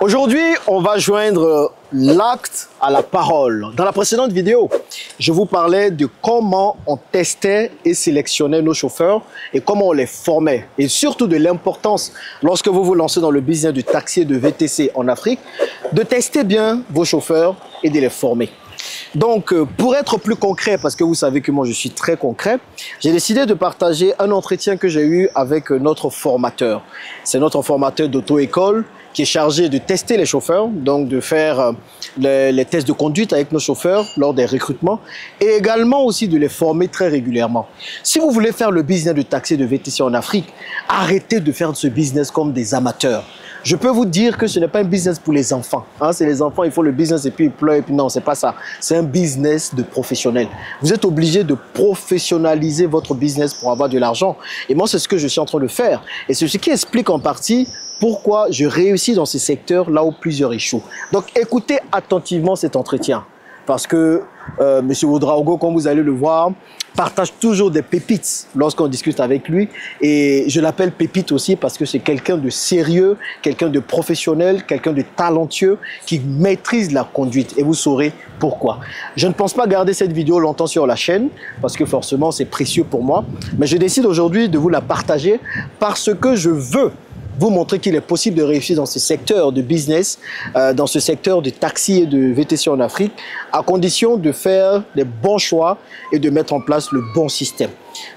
Aujourd'hui, on va joindre l'acte à la parole. Dans la précédente vidéo, je vous parlais de comment on testait et sélectionnait nos chauffeurs et comment on les formait. Et surtout de l'importance, lorsque vous vous lancez dans le business du taxi et de VTC en Afrique, de tester bien vos chauffeurs et de les former. Donc, pour être plus concret, parce que vous savez que moi je suis très concret, j'ai décidé de partager un entretien que j'ai eu avec notre formateur. C'est notre formateur d'auto-école qui est chargé de tester les chauffeurs, donc de faire les tests de conduite avec nos chauffeurs lors des recrutements et également aussi de les former très régulièrement. Si vous voulez faire le business de taxi et de VTC en Afrique, arrêtez de faire ce business comme des amateurs. Je peux vous dire que ce n'est pas un business pour les enfants. Hein, c'est les enfants, il faut le business et puis ils pleurent. Et puis non, c'est pas ça. C'est un business de professionnels. Vous êtes obligé de professionnaliser votre business pour avoir de l'argent. Et moi, c'est ce que je suis en train de faire. Et c'est ce qui explique en partie pourquoi je réussis dans ces secteurs là où plusieurs échouent. Donc, écoutez attentivement cet entretien. Parce que M. Ouedraogo, comme vous allez le voir, partage toujours des pépites lorsqu'on discute avec lui. Et je l'appelle pépite aussi parce que c'est quelqu'un de sérieux, quelqu'un de professionnel, quelqu'un de talentueux qui maîtrise la conduite. Et vous saurez pourquoi. Je ne pense pas garder cette vidéo longtemps sur la chaîne parce que forcément c'est précieux pour moi. Mais je décide aujourd'hui de vous la partager parce que je veux vous montrer qu'il est possible de réussir dans ce secteur de business, dans ce secteur de taxi et de VTC en Afrique, à condition de faire les bons choix et de mettre en place le bon système.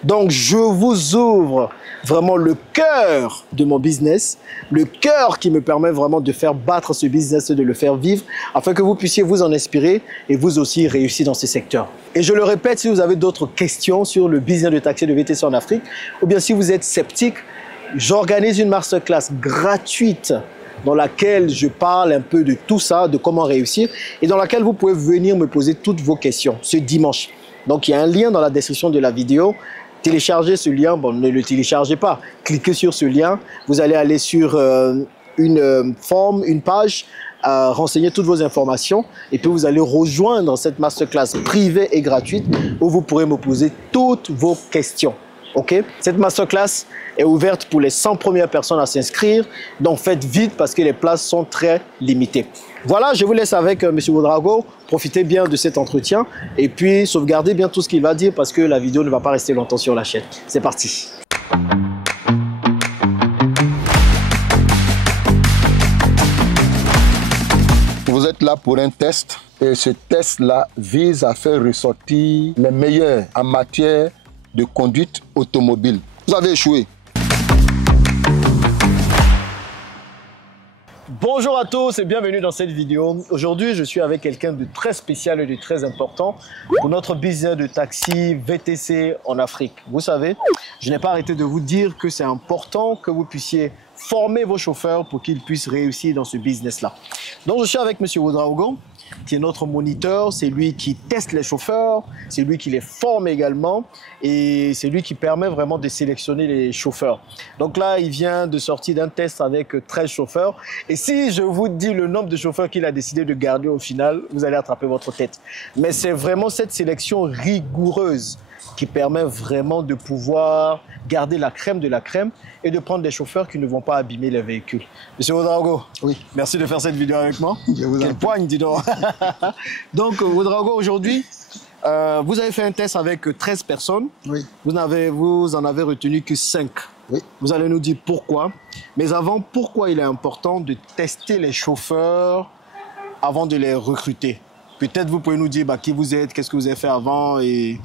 Donc, je vous ouvre vraiment le cœur de mon business, le cœur qui me permet vraiment de faire battre ce business et de le faire vivre, afin que vous puissiez vous en inspirer et vous aussi réussir dans ce secteur. Et je le répète, si vous avez d'autres questions sur le business de taxi et de VTC en Afrique, ou bien si vous êtes sceptique, j'organise une masterclass gratuite dans laquelle je parle un peu de tout ça, de comment réussir et dans laquelle vous pouvez venir me poser toutes vos questions ce dimanche. Donc, il y a un lien dans la description de la vidéo. Téléchargez ce lien. Bon, ne le téléchargez pas. Cliquez sur ce lien. Vous allez aller sur une forme, une page, renseigner toutes vos informations et puis vous allez rejoindre cette masterclass privée et gratuite où vous pourrez me poser toutes vos questions. Okay? Cette masterclass est ouverte pour les 100 premières personnes à s'inscrire. Donc, faites vite parce que les places sont très limitées. Voilà, je vous laisse avec M. Ouedraogo. Profitez bien de cet entretien et puis sauvegardez bien tout ce qu'il va dire parce que la vidéo ne va pas rester longtemps sur la chaîne. C'est parti. Vous êtes là pour un test et ce test-là vise à faire ressortir les meilleurs en matière de conduite automobile. Vous avez échoué. Bonjour à tous et bienvenue dans cette vidéo. Aujourd'hui, je suis avec quelqu'un de très spécial et de très important pour notre business de taxi VTC en Afrique. Vous savez, je n'ai pas arrêté de vous dire que c'est important que vous puissiez former vos chauffeurs pour qu'ils puissent réussir dans ce business-là. Donc, je suis avec M. Ouedraogo, qui est notre moniteur. C'est lui qui teste les chauffeurs, c'est lui qui les forme également et c'est lui qui permet vraiment de sélectionner les chauffeurs. Donc là, il vient de sortir d'un test avec 13 chauffeurs. Et si je vous dis le nombre de chauffeurs qu'il a décidé de garder au final, vous allez attraper votre tête. Mais c'est vraiment cette sélection rigoureuse qui permet vraiment de pouvoir garder la crème de la crème et de prendre des chauffeurs qui ne vont pas abîmer les véhicules. Monsieur Ouedraogo, oui. Merci de faire cette vidéo avec moi. Je vous Quelle poigne, dis donc. Donc, Ouedraogo, aujourd'hui, vous avez fait un test avec 13 personnes. Oui. Vous en avez retenu que 5. Oui. Vous allez nous dire pourquoi. Mais avant, pourquoi il est important de tester les chauffeurs avant de les recruter? Peut-être vous pouvez nous dire qui vous êtes, qu'est-ce que vous avez fait avant et...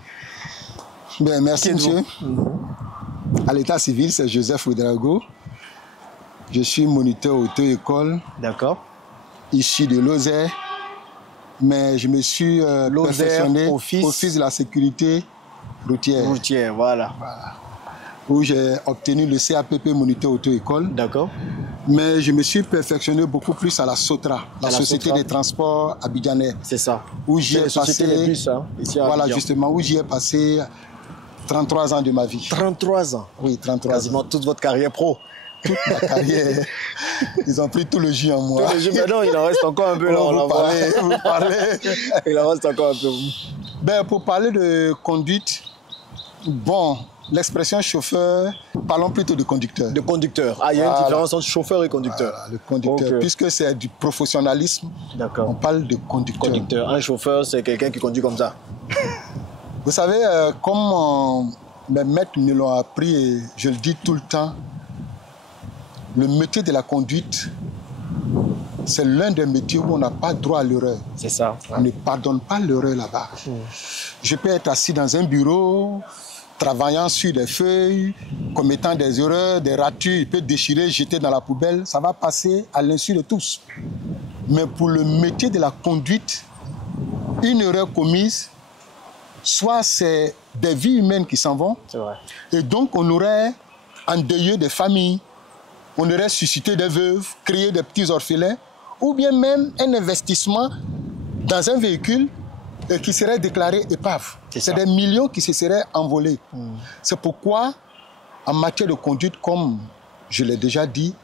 Bien, merci, monsieur. À l'état civil, c'est Joseph Ouedraogo. Je suis moniteur auto-école. D'accord. Issu de Lozère. Mais je me suis perfectionné office de la sécurité routière. Routière, voilà. Où j'ai obtenu le CAPP moniteur auto-école. D'accord. Mais je me suis perfectionné beaucoup plus à la SOTRA, la Société des transports abidjanais. C'est ça. Où j'y ai passé, les bus, hein, ici à voilà, Abidjan. justement, où j'y ai passé 33 ans de ma vie. 33 ans. Oui, 33 Quasiment ans. toute votre carrière pro. Toute ma carrière. Ils ont pris tout le jus en moi. Tout le jus, mais non, il en reste encore un peu. Là, vous parlez. Il en reste encore un peu. Ben, pour parler de conduite, bon, l'expression chauffeur, parlons plutôt de conducteur. De conducteur. Ah, il y a une différence entre chauffeur et conducteur. Voilà, le conducteur. Okay. Puisque c'est du professionnalisme, on parle de conducteur. Conducteur. Un chauffeur, c'est quelqu'un qui conduit comme ça. Vous savez, comme mes maîtres me l'ont appris, et je le dis tout le temps, le métier de la conduite, c'est l'un des métiers où on n'a pas droit à l'erreur. C'est ça. On ne pardonne pas l'erreur là-bas. Je peux être assis dans un bureau, travaillant sur des feuilles, commettant des erreurs, des ratures, il peut déchirer, jeter dans la poubelle, ça va passer à l'insu de tous. Mais pour le métier de la conduite, une erreur commise, soit c'est des vies humaines qui s'en vont, et donc on aurait endeuillé des familles, on aurait suscité des veuves, créé des petits orphelins, ou bien même un investissement dans un véhicule qui serait déclaré épave. C'est des millions qui se seraient envolés. C'est pourquoi, en matière de conduite, comme je l'ai déjà dit,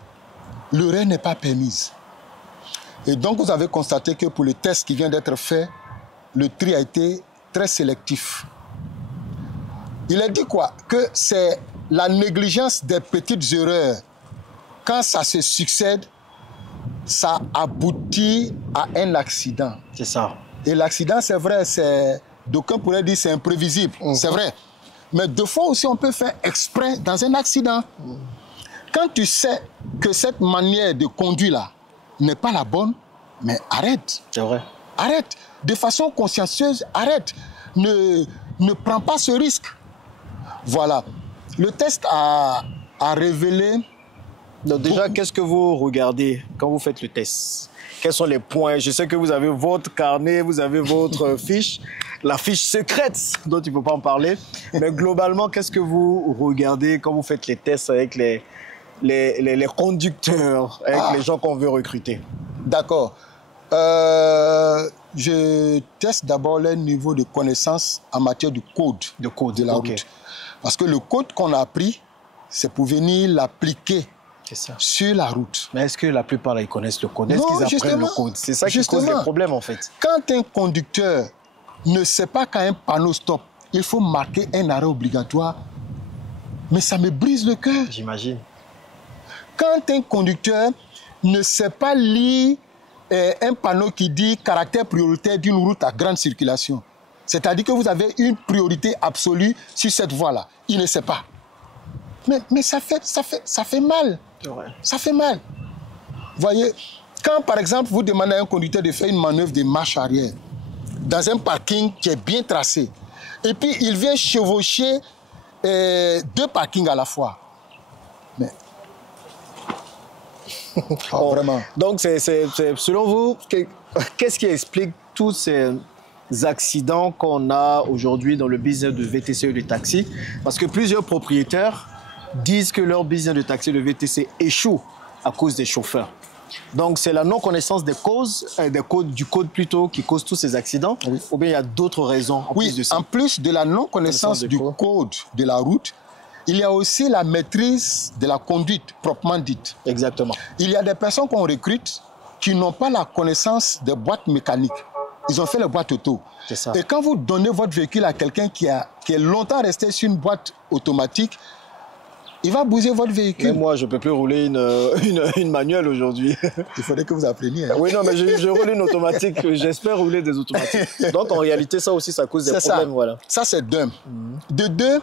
l'erreur n'est pas permise. Et donc, vous avez constaté que pour le test qui vient d'être fait, le tri a été très sélectif. Il a dit quoi? Que c'est la négligence des petites erreurs. Quand ça se succède, ça aboutit à un accident. C'est ça. Et l'accident, c'est vrai, d'aucuns pourraient dire c'est imprévisible. C'est vrai. Mais deux fois aussi, on peut faire exprès dans un accident. Quand tu sais que cette manière de conduire-là n'est pas la bonne, mais arrête. C'est vrai. Arrête. De façon consciencieuse, arrête. Ne prends pas ce risque. Voilà. Le test a révélé... Donc déjà, qu'est-ce que vous regardez quand vous faites le test? Quels sont les points? Je sais que vous avez votre carnet, vous avez votre fiche, la fiche secrète dont il ne faut pas en parler. Mais globalement, qu'est-ce que vous regardez quand vous faites les tests avec les conducteurs, avec les gens qu'on veut recruter? D'accord. Je teste d'abord leur niveau de connaissance en matière du code de la route. Parce que le code qu'on a appris, c'est pour venir l'appliquer sur la route. Mais est-ce que la plupart, là, ils connaissent le code? Est-ce qu'ils apprennent le code? C'est ça qui cause les problèmes, en fait. Quand un conducteur ne sait pas qu'à un panneau stop, il faut marquer un arrêt obligatoire, mais ça me brise le cœur. J'imagine. Quand un conducteur ne sait pas lire un panneau qui dit caractère prioritaire d'une route à grande circulation, c'est-à-dire que vous avez une priorité absolue sur cette voie-là, il ne sait pas. Mais ça fait mal. Ça fait mal. Vous voyez, quand par exemple vous demandez à un conducteur de faire une manœuvre de marche arrière dans un parking qui est bien tracé, et puis il vient chevaucher deux parkings à la fois. Mais vraiment. Donc, selon vous, qu'est-ce qui explique tous ces accidents qu'on a aujourd'hui dans le business de VTC et de taxi? Parce que plusieurs propriétaires disent que leur business de taxi et de VTC échoue à cause des chauffeurs. Donc, c'est la non-connaissance des causes, du code plutôt, qui cause tous ces accidents, ou bien il y a d'autres raisons en plus de ça? En plus de la non-connaissance du code de la route, il y a aussi la maîtrise de la conduite proprement dite. Exactement. Il y a des personnes qu'on recrute qui n'ont pas la connaissance des boîtes mécaniques. Ils ont fait les boîtes auto. C'est ça. Et quand vous donnez votre véhicule à quelqu'un qui est longtemps resté sur une boîte automatique, il va bouger votre véhicule. Mais moi, je ne peux plus rouler une manuelle aujourd'hui. Il faudrait que vous appreniez. Hein. Oui, non, mais je roule une automatique. J'espère rouler des automatiques. Donc, en réalité, ça aussi, ça cause des problèmes. Voilà. Ça, c'est d'un. De deux,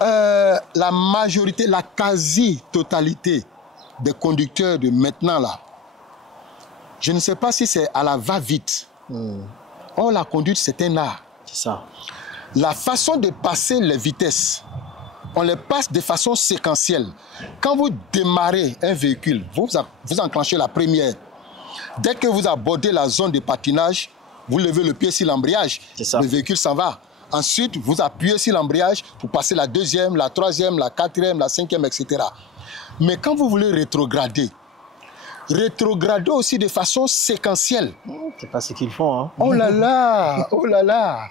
la majorité, la quasi-totalité des conducteurs de maintenant, là, je ne sais pas si c'est à la va-vite. Or, la conduite, c'est un art. C'est ça. La façon de passer les vitesses, on les passe de façon séquentielle. Quand vous démarrez un véhicule, vous enclenchez la première. Dès que vous abordez la zone de patinage, vous levez le pied sur l'embrayage. Le véhicule s'en va. Ensuite, vous appuyez sur l'embrayage pour passer la deuxième, la troisième, la quatrième, la cinquième, etc. Mais quand vous voulez rétrograder aussi de façon séquentielle. C'est pas ce qu'ils font. Hein. Oh là là, oh là là.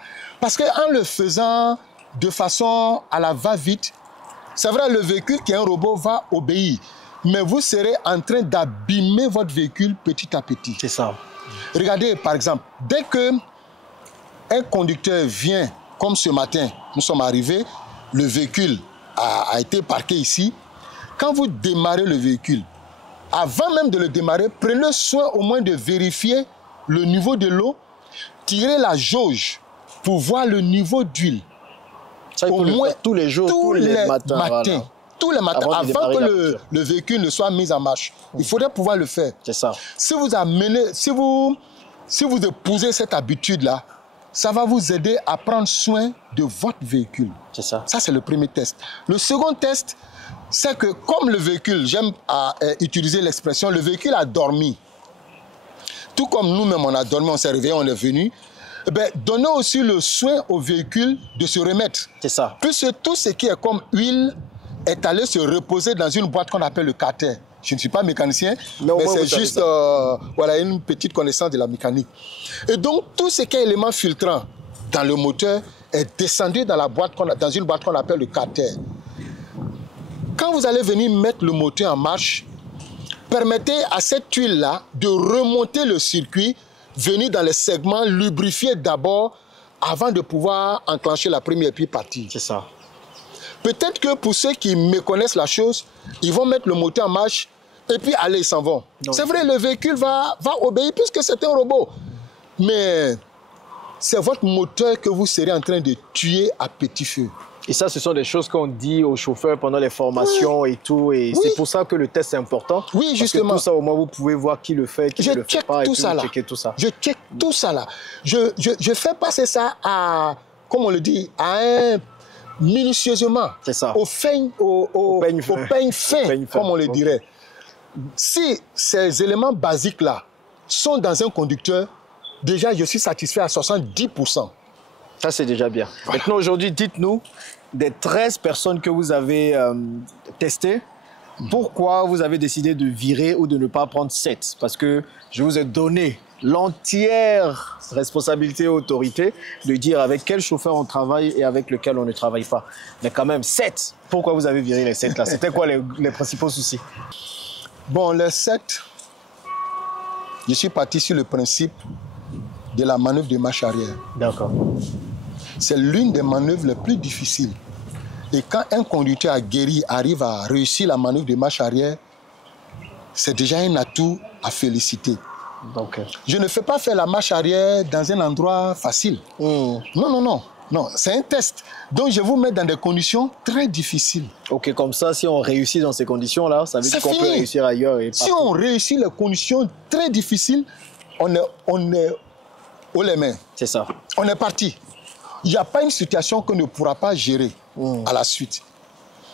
Parce qu'en le faisant de façon à la va-vite, c'est vrai, le véhicule qui est un robot va obéir. Mais vous serez en train d'abîmer votre véhicule petit à petit. C'est ça. Regardez, par exemple, dès que un conducteur vient comme ce matin, nous sommes arrivés, le véhicule a été parqué ici. Quand vous démarrez le véhicule, avant même de le démarrer, prenez soin au moins de vérifier le niveau de l'eau, tirez la jauge pour voir le niveau d'huile. Ça, il faut le faire tous les jours, tous les matins. Voilà. Tous les matins, avant que le véhicule ne soit mis en marche. Il faudrait pouvoir le faire. C'est ça. Si vous épousez cette habitude-là, ça va vous aider à prendre soin de votre véhicule. C'est ça. Ça, c'est le premier test. Le second test, c'est que comme le véhicule, j'aime utiliser l'expression, le véhicule a dormi. Tout comme nous-mêmes, on a dormi, on s'est réveillé, on est venu. Eh bien, donnez aussi le soin au véhicule de se remettre. C'est ça. Puisque tout ce qui est comme huile est allé se reposer dans une boîte qu'on appelle le carter. Je ne suis pas mécanicien, mais c'est juste voilà, une petite connaissance de la mécanique. Et donc, tout ce qui est élément filtrant dans le moteur est descendu dans une boîte qu'on appelle le carter. Quand vous allez venir mettre le moteur en marche, permettez à cette huile-là de remonter le circuit, venir dans les segments, lubrifier d'abord avant de pouvoir enclencher la première et puis partir. C'est ça. Peut-être que pour ceux qui méconnaissent la chose, ils vont mettre le moteur en marche et puis aller, ils s'en vont. C'est vrai, le véhicule va obéir puisque c'est un robot. Mais c'est votre moteur que vous serez en train de tuer à petit feu. Et ça, ce sont des choses qu'on dit aux chauffeurs pendant les formations et tout. Et c'est pour ça que le test est important. Oui, justement. Parce que tout ça, au moins, vous pouvez voir qui le fait, qui ne le fait pas. Tout ça, là. Tout ça. Je check tout ça là. Je fais passer ça à, comme on le dit, à un minutieusement. C'est ça. Au peigne fin, comme on le dirait. Si ces éléments basiques-là sont dans un conducteur, déjà, je suis satisfait à 70%. Ça, c'est déjà bien. Voilà. Maintenant, aujourd'hui, dites-nous, des 13 personnes que vous avez testées, pourquoi vous avez décidé de virer ou de ne pas prendre 7? Parce que je vous ai donné l'entière responsabilité et autorité de dire avec quel chauffeur on travaille et avec lequel on ne travaille pas. Mais quand même, 7. Pourquoi vous avez viré les 7 là? C'était quoi les principaux soucis? Bon, les 7, je suis parti sur le principe de la manœuvre de marche arrière. D'accord. C'est l'une des manœuvres les plus difficiles. Et quand un conducteur aguerri arrive à réussir la manœuvre de marche arrière, c'est déjà un atout à féliciter. Donc, je ne fais pas faire la marche arrière dans un endroit facile. Non, c'est un test. Donc, je vous mets dans des conditions très difficiles. Ok, comme ça, si on réussit dans ces conditions-là, ça veut dire qu'on peut réussir ailleurs. Et si on réussit les conditions très difficiles, on est haut les mains. C'est ça. On est parti. Il n'y a pas une situation qu'on ne pourra pas gérer à la suite.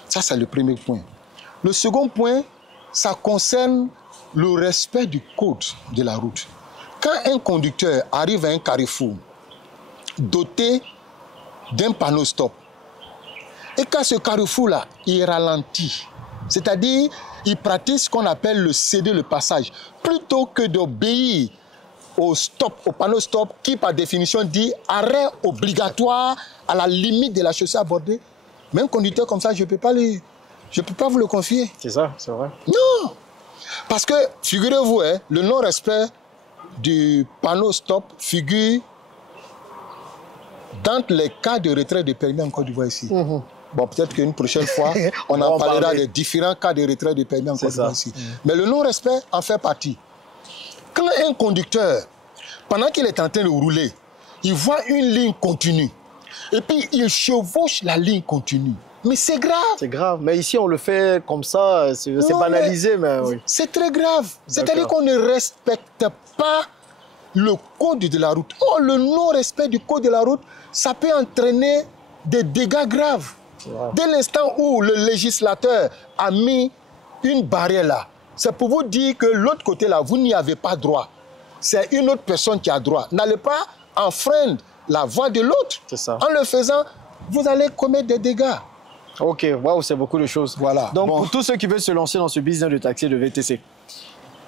Ça, c'est le premier point. Le second point, ça concerne le respect du code de la route. Quand un conducteur arrive à un carrefour doté d'un panneau stop, et quand ce carrefour-là, il ralentit, c'est-à-dire, il pratique ce qu'on appelle le céder le passage, plutôt que d'obéir au stop, au panneau stop, qui par définition dit arrêt obligatoire à la limite de la chaussée abordée. Même conducteur comme ça, je ne peux pas vous le confier. C'est ça, c'est vrai. Non. Parce que, figurez-vous, le non-respect du panneau stop figure dans les cas de retrait de permis en Côte d'Ivoire ici. Bon, peut-être qu'une prochaine fois, on en parlera des différents cas de retrait de permis en Côte d'Ivoire ici. Mais le non-respect en fait partie. Quand un conducteur, pendant qu'il est en train de rouler, il voit une ligne continue, et puis il chevauche la ligne continue. Mais c'est grave. C'est grave. Mais ici, on le fait comme ça, c'est banalisé. Mais oui. C'est très grave. C'est-à-dire qu'on ne respecte pas le code de la route. Oh, le non-respect du code de la route, ça peut entraîner des dégâts graves. Dès l'instant où le législateur a mis une barrière là, c'est pour vous dire que l'autre côté là, vous n'y avez pas droit. C'est une autre personne qui a droit. N'allez pas enfreindre la voie de l'autre. En le faisant, vous allez commettre des dégâts. Ok, waouh, c'est beaucoup de choses. Voilà. Donc, pour tous ceux qui veulent se lancer dans ce business de taxi et de VTC,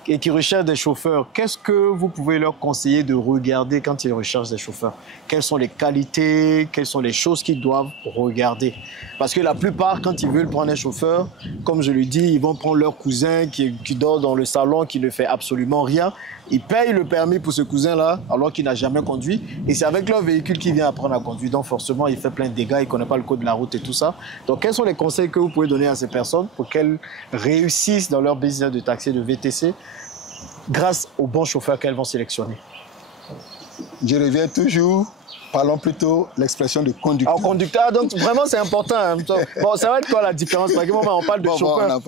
et qui recherchent des chauffeurs, qu'est-ce que vous pouvez leur conseiller de regarder quand ils recherchent des chauffeurs? Quelles sont les qualités, quelles sont les choses qu'ils doivent regarder? Parce que la plupart, quand ils veulent prendre un chauffeur, comme je le dis, ils vont prendre leur cousin qui dort dans le salon, qui ne fait absolument rien. Ils payent le permis pour ce cousin-là, alors qu'il n'a jamais conduit. Et c'est avec leur véhicule qu'il vient apprendre à conduire. Donc forcément, il fait plein de dégâts, il ne connaît pas le code de la route et tout ça. Donc quels sont les conseils que vous pouvez donner à ces personnes pour qu'elles réussissent dans leur business de taxi, de VTC, grâce aux bons chauffeurs qu'elles vont sélectionner? Je reviens toujours, parlons plutôt l'expression de conducteur. Alors, conducteur, donc vraiment c'est important. Hein. Bon, ça va être quoi la différence? Parce que moi, on parle de chauffeur.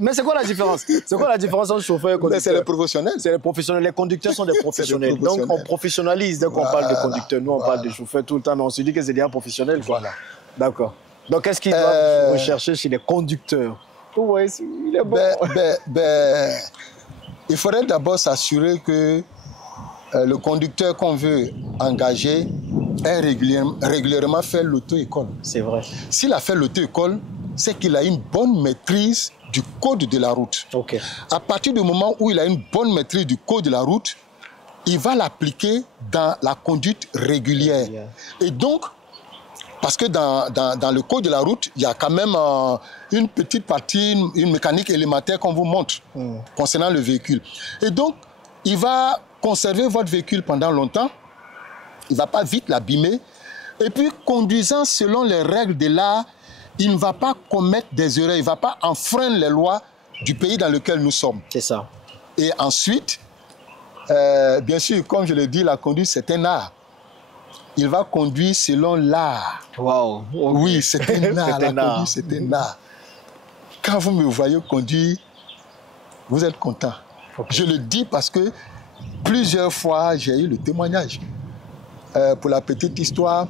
Mais c'est quoi la différence? C'est quoi la différence entre chauffeur et conducteur? C'est les professionnels. C'est les professionnels. Les conducteurs sont des professionnels. Donc on professionnalise dès qu'on parle de conducteur. Nous, on parle de chauffeur tout le temps, mais on se dit que c'est déjà professionnel. Voilà. D'accord. Donc qu'est-ce qu'ils doivent rechercher chez les conducteurs? Ouais, il est bon. Il faudrait d'abord s'assurer que le conducteur qu'on veut engager ait régulièrement fait l'auto-école. C'est vrai. S'il a fait l'auto-école, c'est qu'il a une bonne maîtrise du code de la route. Okay. À partir du moment où il a une bonne maîtrise du code de la route, il va l'appliquer dans la conduite régulière. Et donc, parce que dans le code de la route, il y a quand même une petite partie, une mécanique élémentaire qu'on vous montre concernant le véhicule. Et donc, il va conserver votre véhicule pendant longtemps. Il ne va pas vite l'abîmer. Et puis, conduisant selon les règles de l'art, il ne va pas commettre des erreurs. Il ne va pas enfreindre les lois du pays dans lequel nous sommes. C'est ça. Et ensuite, bien sûr, comme je l'ai dit, la conduite, c'est un art. Il va conduire selon l'art. Wow. Okay. Oui, c'est un art. La conduite, c'est un art. Quand vous me voyez conduire, vous êtes content. Okay. Je le dis parce que plusieurs fois, j'ai eu le témoignage. Pour la petite histoire,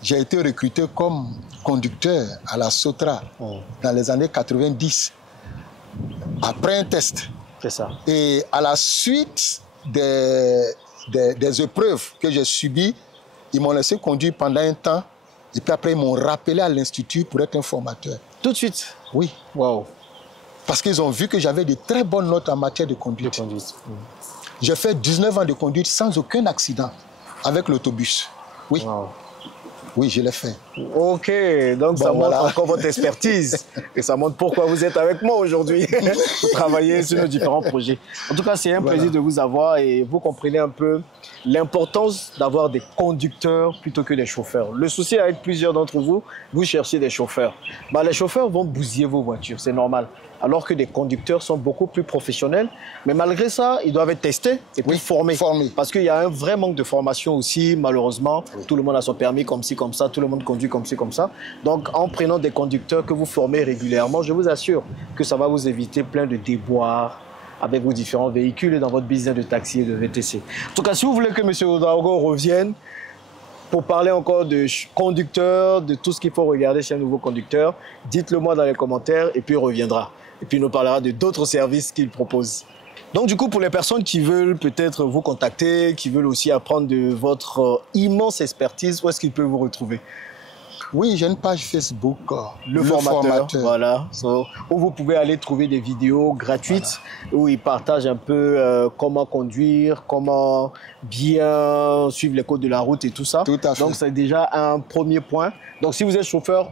j'ai été recruté comme conducteur à la Sotra dans les années 90, après un test. C'est ça. Et à la suite des épreuves que j'ai subies, ils m'ont laissé conduire pendant un temps. Et puis après, ils m'ont rappelé à l'Institut pour être un formateur. Tout de suite? Oui. Wow. Parce qu'ils ont vu que j'avais de très bonnes notes en matière de conduite. J'ai fait 19 ans de conduite sans aucun accident avec l'autobus. Oui. Wow. Oui, je l'ai fait. Ok, donc bon, ça montre encore votre expertise. Et ça montre pourquoi vous êtes avec moi aujourd'hui pour travailler sur nos différents projets. En tout cas, c'est un plaisir de vous avoir et vous comprenez un peu l'importance d'avoir des conducteurs plutôt que des chauffeurs. Le souci avec plusieurs d'entre vous, vous cherchez des chauffeurs. Bah, les chauffeurs vont bousiller vos voitures, c'est normal. Alors que des conducteurs sont beaucoup plus professionnels. Mais malgré ça, ils doivent être testés et puis formés. Parce qu'il y a un vrai manque de formation aussi, malheureusement. Oui. Tout le monde a son permis comme ci, comme ça. Tout le monde conduit comme ci, comme ça. Donc, en prenant des conducteurs que vous formez régulièrement, je vous assure que ça va vous éviter plein de déboires avec vos différents véhicules et dans votre business de taxi et de VTC. En tout cas, si vous voulez que M. Ouedraogo revienne pour parler encore de conducteurs, de tout ce qu'il faut regarder chez un nouveau conducteur, dites-le moi dans les commentaires et puis il reviendra. Et puis il nous parlera de d'autres services qu'il propose. Donc du coup, pour les personnes qui veulent peut-être vous contacter, qui veulent aussi apprendre de votre immense expertise, où est-ce qu'ils peuvent vous retrouver? Oui, j'ai une page Facebook, le formateur. Voilà, où vous pouvez aller trouver des vidéos gratuites où il partage un peu comment conduire, comment bien suivre les codes de la route et tout ça. Tout à fait. Donc c'est déjà un premier point. Donc si vous êtes chauffeur,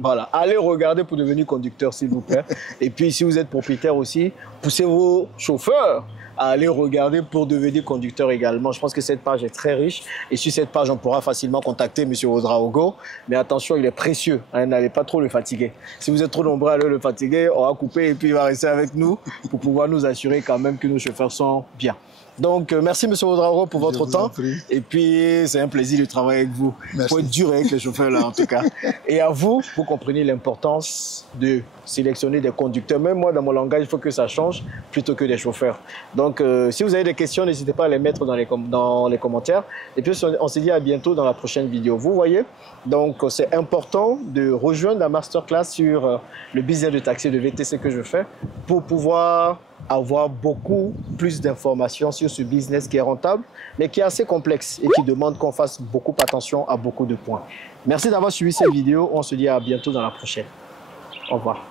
voilà, allez regarder pour devenir conducteur s'il vous plaît. Et puis si vous êtes propriétaire aussi, poussez vos chauffeurs à aller regarder pour devenir conducteur également. Je pense que cette page est très riche. Et sur cette page, on pourra facilement contacter M. Ouedraogo. Mais attention, il est précieux. Hein, n'allez pas trop le fatiguer. Si vous êtes trop nombreux à le fatiguer, on va couper et puis il va rester avec nous pour pouvoir nous assurer quand même que nos chauffeurs sont bien. Donc, merci M. Ouedraogo pour votre temps. Et puis, c'est un plaisir de travailler avec vous. Il faut être dur avec les chauffeurs là, en tout cas. Et à vous, vous comprenez l'importance de sélectionner des conducteurs. Même moi, dans mon langage, il faut que ça change plutôt que des chauffeurs. Donc, si vous avez des questions, n'hésitez pas à les mettre dans les commentaires. Et puis, on se dit à bientôt dans la prochaine vidéo. Vous voyez, donc, c'est important de rejoindre la masterclass sur le business de taxi de VTC que je fais pour pouvoir avoir beaucoup plus d'informations sur ce business qui est rentable, mais qui est assez complexe et qui demande qu'on fasse beaucoup attention à beaucoup de points. Merci d'avoir suivi cette vidéo. On se dit à bientôt dans la prochaine. Au revoir.